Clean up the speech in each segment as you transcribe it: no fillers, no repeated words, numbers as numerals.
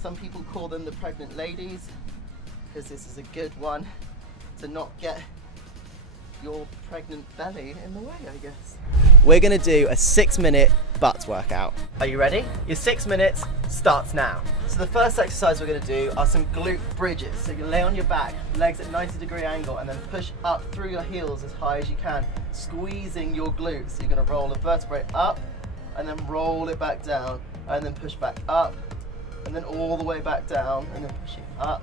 Some people call them the pregnant ladies, because this is a good one to not get your pregnant belly in the way, I guess. We're gonna do a 6-minute butt workout. Are you ready? Your 6 minutes starts now. So the first exercise we're gonna do are some glute bridges. So you lay on your back, legs at 90-degree angle, and then push up through your heels as high as you can, squeezing your glutes. So you're gonna roll a vertebrae up, and then roll it back down, and then push back up, and then all the way back down, and then pushing up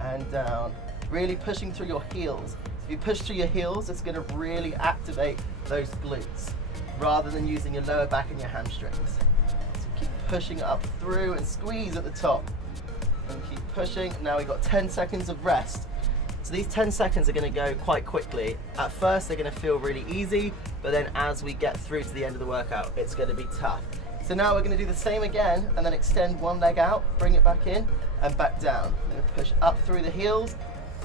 and down. Really pushing through your heels. If you push through your heels, it's gonna really activate those glutes, rather than using your lower back and your hamstrings. So keep pushing up through and squeeze at the top. And keep pushing. Now we've got 10 seconds of rest. So these 10 seconds are gonna go quite quickly. At first, they're gonna feel really easy, but then as we get through to the end of the workout, it's gonna be tough. So now we're gonna do the same again, and then extend one leg out, bring it back in, and back down. We're gonna push up through the heels,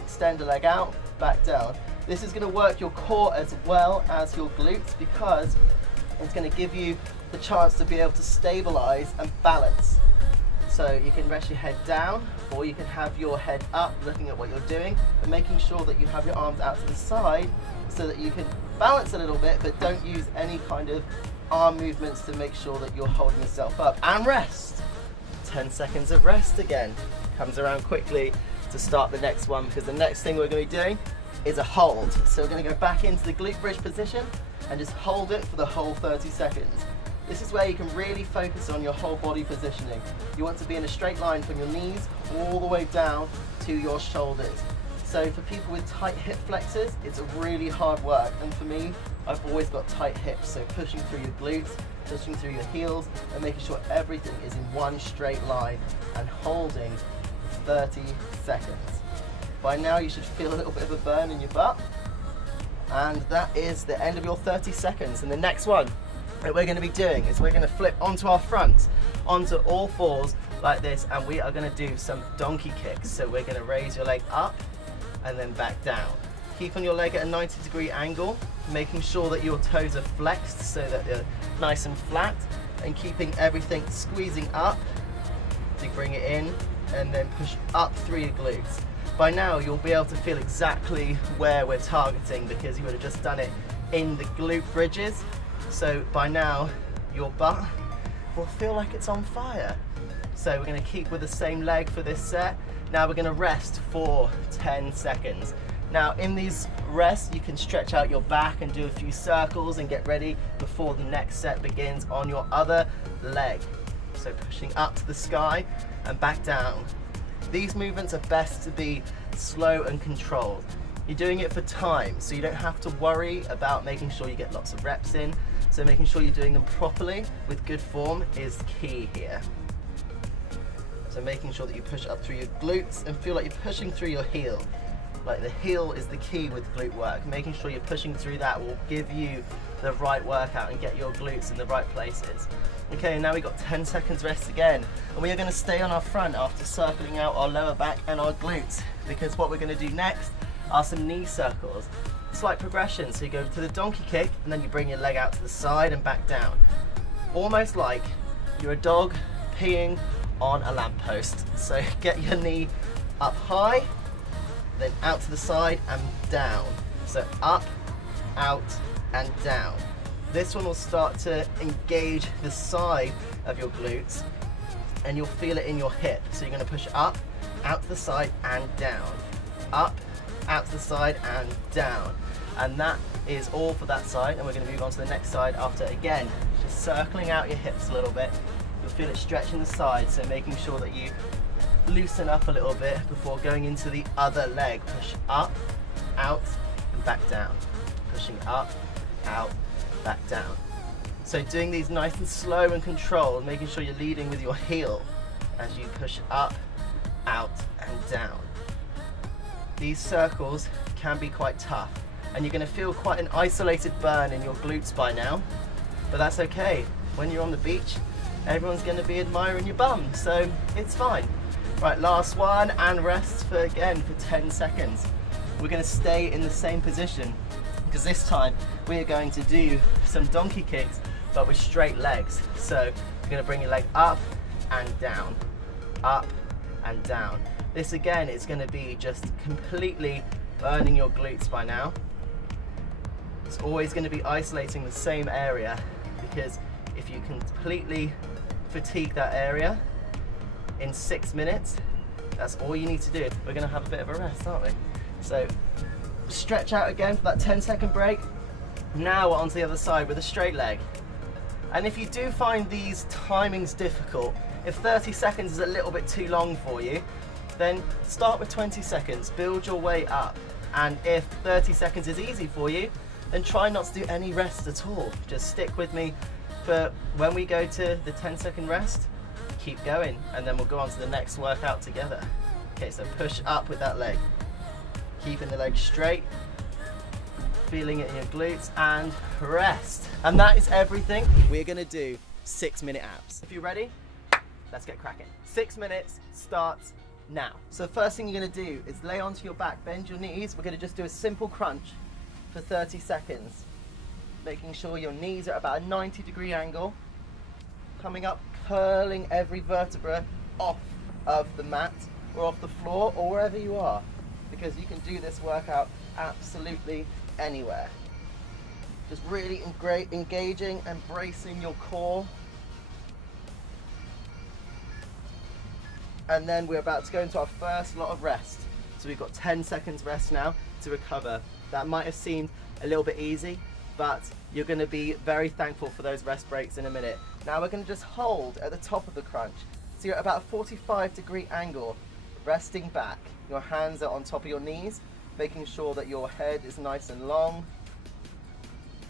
extend the leg out, back down. This is going to work your core as well as your glutes, because it's going to give you the chance to be able to stabilize and balance. So you can rest your head down, or you can have your head up looking at what you're doing, but making sure that you have your arms out to the side so that you can balance a little bit, but don't use any kind of arm movements to make sure that you're holding yourself up. And rest. 10 seconds of rest again. Comes around quickly to start the next one, because the next thing we're going to be doing is a hold. So we're going to go back into the glute bridge position and just hold it for the whole 30 seconds. This is where you can really focus on your whole body positioning. You want to be in a straight line from your knees all the way down to your shoulders. So for people with tight hip flexors, it's a really hard work. And for me, I've always got tight hips. So pushing through your glutes, pushing through your heels, and making sure everything is in one straight line and holding 30 seconds. By now you should feel a little bit of a burn in your butt. And that is the end of your 30 seconds. And the next one that we're going to be doing is we're going to flip onto our fronts, onto all fours like this, and we are going to do some donkey kicks. So we're going to raise your leg up and then back down. Keep on your leg at a 90-degree angle, making sure that your toes are flexed so that they're nice and flat, and keeping everything squeezing up to bring it in, and then push up through your glutes. By now you'll be able to feel exactly where we're targeting, because you would have just done it in the glute bridges. So by now your butt will feel like it's on fire. So we're going to keep with the same leg for this set. Now we're going to rest for 10 seconds. Now in these rests you can stretch out your back and do a few circles and get ready before the next set begins on your other leg. So pushing up to the sky and back down. These movements are best to be slow and controlled. You're doing it for time, so you don't have to worry about making sure you get lots of reps in. So making sure you're doing them properly with good form is key here. So making sure that you push up through your glutes and feel like you're pushing through your heel. Like the heel is the key with glute work. Making sure you're pushing through that will give you the right workout and get your glutes in the right places. Okay, now we've got 10 seconds rest again. And we are going to stay on our front after circling out our lower back and our glutes, because what we're going to do next are some knee circles. Slight progression, so you go to the donkey kick and then you bring your leg out to the side and back down. Almost like you're a dog peeing on a lamppost. So get your knee up high, then out to the side and down. So up, out and down. This one will start to engage the side of your glutes and you'll feel it in your hip. So you're going to push up, out to the side and down. Up, out to the side and down. And that is all for that side, and we're going to move on to the next side after, again, just circling out your hips a little bit. You'll feel it stretching the side, so making sure that you loosen up a little bit before going into the other leg. Push up, out and back down. Pushing up, out, back down. So doing these nice and slow and controlled, making sure you're leading with your heel as you push up, out and down. These circles can be quite tough, and you're going to feel quite an isolated burn in your glutes by now, but that's okay. When you're on the beach, everyone's going to be admiring your bum, so it's fine. Right, last one, and rest for 10 seconds. We're going to stay in the same position, because this time we are going to do some donkey kicks, but with straight legs. So you're going to bring your leg up and down, up and down. This again is going to be just completely burning your glutes by now. It's always going to be isolating the same area, because if you completely fatigue that area in 6 minutes, that's all you need to do. We're going to have a bit of a rest, aren't we? So stretch out again for that 10-second break. Now we're onto the other side with a straight leg. And if you do find these timings difficult, if 30 seconds is a little bit too long for you, then start with 20 seconds, build your way up. And if 30 seconds is easy for you, then try not to do any rest at all. Just stick with me for when we go to the 10-second rest, keep going, and then we'll go on to the next workout together. Okay, so push up with that leg. Keeping the leg straight, feeling it in your glutes, and rest. And that is everything. We're gonna do 6-minute abs. If you're ready, let's get cracking. 6 minutes starts now. So first thing you're gonna do is lay onto your back, bend your knees. We're gonna just do a simple crunch for 30 seconds. Making sure your knees are at about a 90-degree angle. Coming up, curling every vertebra off of the mat or off the floor or wherever you are, because you can do this workout absolutely anywhere. Just really engaging and bracing your core. And then we're about to go into our first lot of rest. So we've got 10 seconds rest now to recover. That might have seemed a little bit easy, but you're going to be very thankful for those rest breaks in a minute. Now we're going to just hold at the top of the crunch. So you're at about a 45-degree angle, resting back. Your hands are on top of your knees, making sure that your head is nice and long,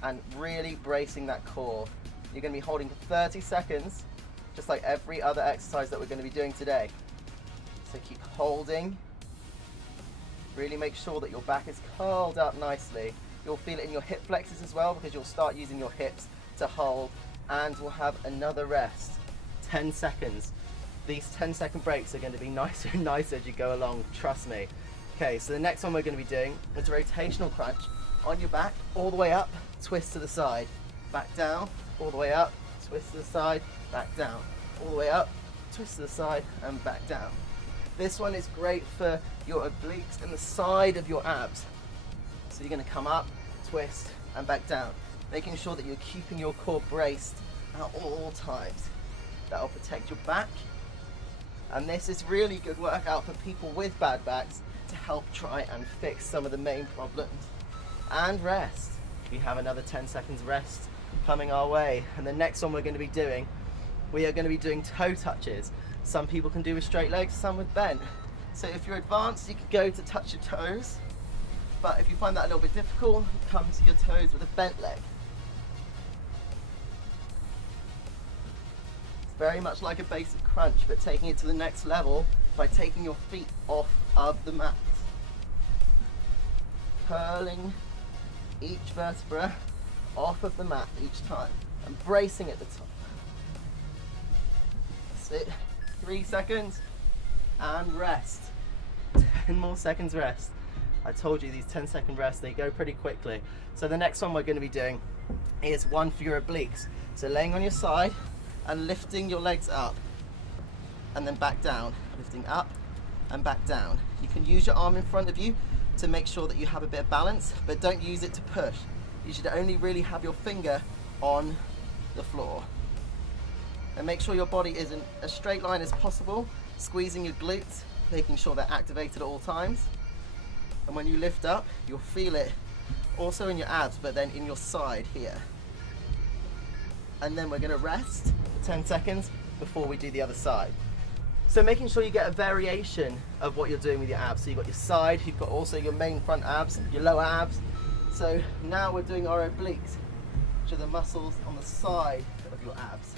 and really bracing that core. You're going to be holding for 30 seconds, just like every other exercise that we're going to be doing today. So keep holding. Really make sure that your back is curled up nicely. You'll feel it in your hip flexors as well, because you'll start using your hips to hold. And we'll have another rest. 10 seconds. These 10-second breaks are going to be nicer and nicer as you go along, trust me. Okay, so the next one we're going to be doing is a rotational crunch on your back, all the way up, twist to the side, back down, all the way up, twist to the side, back down, all the way up, twist to the side, and back down. This one is great for your obliques and the side of your abs. So you're going to come up, twist, and back down, making sure that you're keeping your core braced at all times. That'll protect your back. And this is really good workout for people with bad backs to help try and fix some of the main problems. And rest. We have another 10 seconds rest coming our way. And the next one we're going to be doing, we are going to be doing toe touches. Some people can do with straight legs, some with bent. So if you're advanced, you can go to touch your toes. But if you find that a little bit difficult, come to your toes with a bent leg. It's very much like a basic crunch, but taking it to the next level by taking your feet off of the mat. Curling each vertebra off of the mat each time and bracing at the top. That's it. 3 seconds and rest. 10 more seconds rest. I told you these 10-second rests, they go pretty quickly. So the next one we're going to be doing is one for your obliques. So laying on your side and lifting your legs up and then back down. Lifting up and back down. You can use your arm in front of you to make sure that you have a bit of balance, but don't use it to push. You should only really have your finger on the floor. And make sure your body is in a straight line as possible, squeezing your glutes, making sure they're activated at all times. And when you lift up, you'll feel it also in your abs, but then in your side here. And then we're going to rest for 10 seconds before we do the other side. So making sure you get a variation of what you're doing with your abs. So you've got your side, you've got also your main front abs, your lower abs. So now we're doing our obliques, which are the muscles on the side of your abs.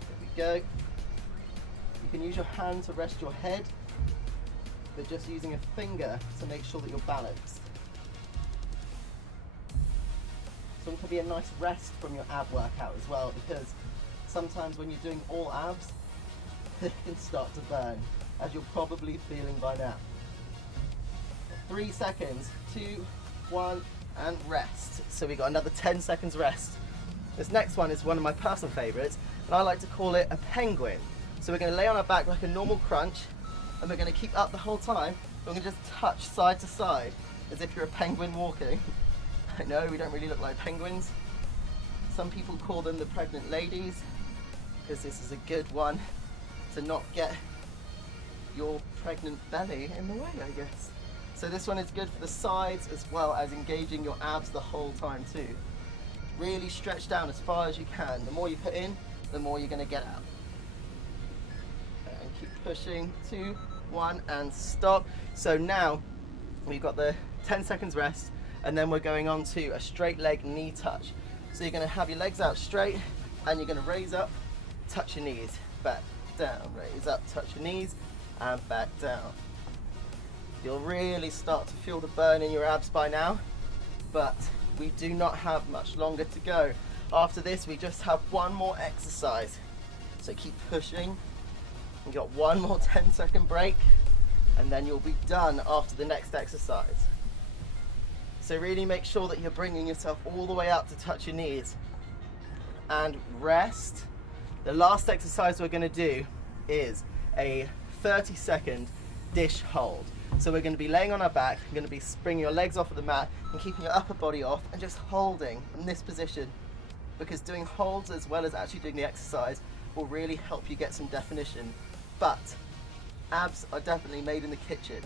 There we go. You can use your hand to rest your head, but just using a finger to make sure that you're balanced. So it can be a nice rest from your ab workout as well, because sometimes when you're doing all abs, it can start to burn, as you're probably feeling by now. 3 seconds, 2, 1, and rest. So we got another 10 seconds rest. This next one is one of my personal favorites, and I like to call it a penguin. So we're going to lay on our back like a normal crunch, and we're going to keep up the whole time. We're going to just touch side to side as if you're a penguin walking. I know we don't really look like penguins. Some people call them the pregnant ladies, because this is a good one to not get your pregnant belly in the way, I guess. So this one is good for the sides as well as engaging your abs the whole time too. Really stretch down as far as you can. The more you put in, the more you're going to get out. And keep pushing. 2, 1, and stop. So now we've got the 10 seconds rest, and then we're going on to a straight leg knee touch. So you're going to have your legs out straight, and you're going to raise up, touch your knees, back down, raise up, touch your knees, and back down. You'll really start to feel the burn in your abs by now, but we do not have much longer to go. After this, we just have one more exercise. So keep pushing. We've got one more 10-second break, and then you'll be done after the next exercise. So really make sure that you're bringing yourself all the way up to touch your knees. And rest. The last exercise we're going to do is a 30-second dish hold. So we're going to be laying on our back, you're going to be bringing your legs off of the mat and keeping your upper body off and just holding in this position, because doing holds as well as actually doing the exercise will really help you get some definition. But abs are definitely made in the kitchen,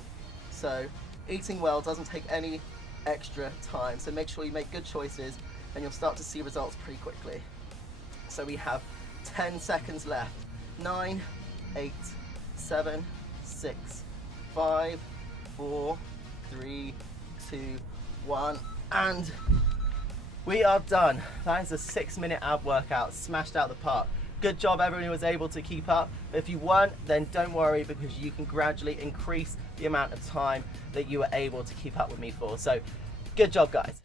so eating well doesn't take any extra time, so make sure you make good choices and you'll start to see results pretty quickly. So we have 10 seconds left. 9, 8, 7, 6, 5, 4, 3, 2, 1, and we are done. That is a 6-minute ab workout, smashed out the park. Good job everyone was able to keep up. But if you weren't, then don't worry, because you can gradually increase the amount of time that you were able to keep up with me for. So good job, guys.